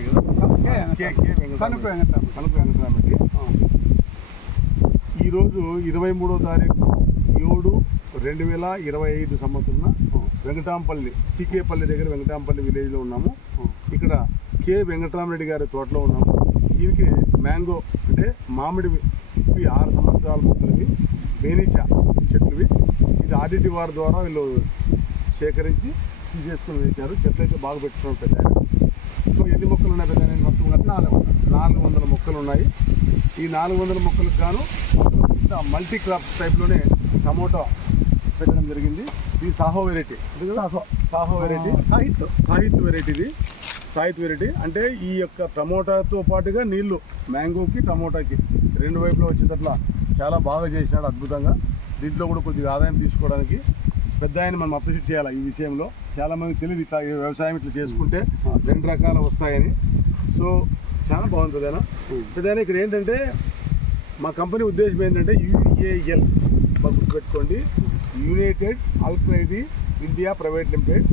వెంకటరామరెడ్డి కదా, కనుక వెంకటరామరెడ్డి. ఈరోజు 23వ తారీఖు 7/2025 సంవత్సరం వెంకటాంపల్లి సికేపల్లి దగ్గర వెంకటాంపల్లి విలేజ్లో ఉన్నాము. ఇక్కడ కె వెంకటరామరెడ్డి గారి తోటలో ఉన్నాము. దీనికి మ్యాంగో అంటే మామిడి 6 సంవత్సరాల మొక్కలవి బేనిషా చెట్లువి. ఇది ఆర్డిటి వారి ద్వారా వీళ్ళు సేకరించి తీసేసుకొని వేశారు. చెట్లు అయితే బాగా పెట్టుకున్నాం పెద్ద. సో ఎన్ని మొక్కలు ఉన్నాయి పెద్ద? మొత్తం 400 మొక్కలు ఉన్నాయి. ఈ 400 మొక్కలకు గాను మల్టీ క్రాప్స్ టైప్లోనే టమోటా పెట్టడం జరిగింది. ఇది సాహో వెరైటీ, సాహో వెరైటీ, సాహిత్ వెరైటీది. సాహిత్ వెరైటీ అంటే ఈ యొక్క టమోటాతో పాటుగా నీళ్లు మ్యాంగోకి టమోటాకి 2 వైపులో వచ్చేటట్లా చాలా బాగా చేసినాడు, అద్భుతంగా. దీంట్లో కూడా కొద్దిగా ఆదాయం తీసుకోవడానికి పెద్ద ఆయన మనం అప్రిషియేట్ చేయాలి. ఈ విషయంలో చాలామంది తెలియదు ఇట్లా వ్యవసాయం ఇట్లా చేసుకుంటే 2 రకాలు వస్తాయని. సో చాలా బాగుంటుంది అయినా పెద్ద. ఇక్కడ ఏంటంటే మా కంపెనీ ఉద్దేశం ఏంటంటే UAL గుర్తుపెట్టుకోండి, United alkaloid India private limited.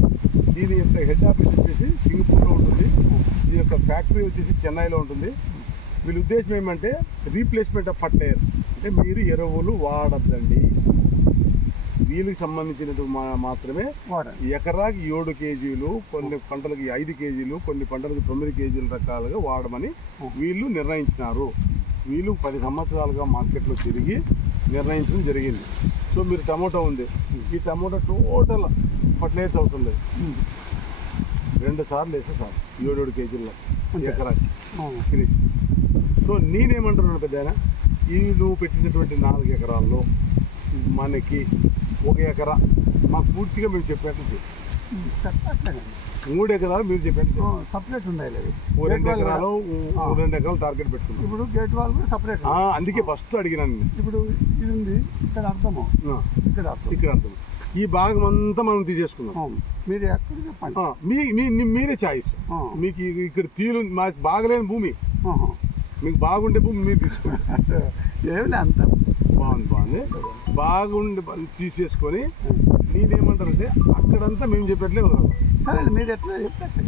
దీని యొక్క హెడ్ ఆఫీస్ వచ్చేసి సింగపూర్లో ఉంటుంది. దీని యొక్క ఫ్యాక్టరీ వచ్చేసి చెన్నైలో ఉంటుంది. వీళ్ళ ఉద్దేశం ఏమంటే రీప్లేస్మెంట్ ఆఫ్ ఫర్టిలైజర్స్, అంటే మీరు ఎరువులు వాడద్దండి, వీళ్ళకి సంబంధించినట్టు మాత్రమే ఎకరాకి 7 కేజీలు, కొన్ని పంటలకి 5 కేజీలు, కొన్ని పంటలకు 9 కేజీల రకాలుగా వాడమని వీళ్ళు నిర్ణయించినారు. వీళ్ళు 10 సంవత్సరాలుగా మార్కెట్లో తిరిగి నిర్ణయించడం జరిగింది. సో మీరు టమోటా ఉంది, ఈ టమోటా టోటల్ ఫర్టిలైజర్స్ అవసరం లేదు, 2 సార్లు వేస్తే సార్ 7 కేజీల్లో ఎకరాకి ఫినిష్. సో నేనేమంటున్నాను పెద్ద, ఈ నువ్వు పెట్టినటువంటి 4 ఎకరాల్లో మనకి 1 ఎకరా మాకు పూర్తిగా మేము చెప్పినట్టు 3 ఎకరాలు మీరు చెప్పినట్టు సపరేట్ ఉన్నాయి. 2 ఎకరాలు 2 ఎకరాలు టార్గెట్ పెట్టుకున్నాం. ఇప్పుడు గేట్ వాల్ కూడా సపరేట్. అందుకే ఫస్ట్ అడిగినాను. ఇప్పుడు ఇది ఉంది, ఇక్కడ అర్థము, ఇక్కడ అర్థం. ఈ భాగం అంతా మనం తీసేసుకున్నాం. మీరు ఎక్కడ చెప్పండి, మీరే చాయిస్. మీకు ఇక్కడ తీరు మాకు బాగలేని భూమి, మీకు బాగుండే భూమి మీరు తీసుకోండి. ఏమిలే అంత బాగుంది బాగుండి తీసేసుకొని నేనేమంటారంటే అక్కడంతా మేము చెప్పట్లే వదలాలి. సరే మీరు ఎట్లా చెప్తారు.